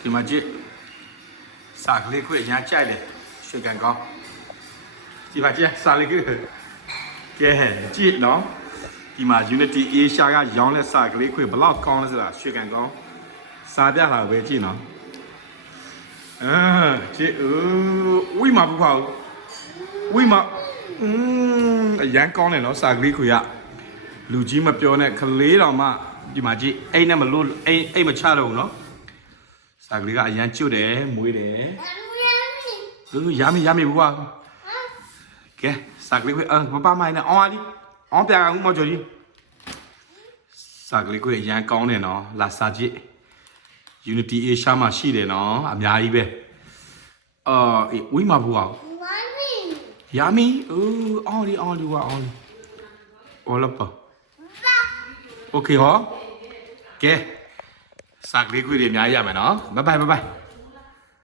ဒီမှာကြည့်စာကလေးခွေရမ်းကြိုက်တယ်ရွှေကန်ကောင်းဒီမှာကြည့်စာလေးခွေကဲကြည့်နော်ဒီမှာ Unity Asia ကရောင်းတဲ့စာကလေးခွေဘလောက်ကောင်းလဲဆိုတာရွှေကန်ကောင်းစာပြလာပဲကြည့်နော်ကြည့်ဝိမှာဘူးပေါ့ဝိမှာအရန်ကောင်းတယ်နော်စာကလေးခွေကလူကြီးမပြောနဲ့ကလေးတော်မှဒီမှာကြည့်အိမ်နဲ့မလို့အိမ်မချတော့ဘူးနော်စာကလေးကအရန်ကျွတ်တယ်မွေးတယ်ရမ်းဘူးကွာကဲစာကလေးကိုမပါမိုင်းနဲ့အောင်ပြအောင်မကြော်ကြီးစာကလေးကိုအရန်ကောင်းတယ်နော်လာစာကြည့် Unity Asia မှာရှိတယ်နော်အများကြီးပဲဝိမှာဘူးအောင်ရမ်းအောင်ဒီကွာအော်လပ်โอเคဟောကဲစာကလေးကိုအများကြီးရမယ်နော်ဘိုင်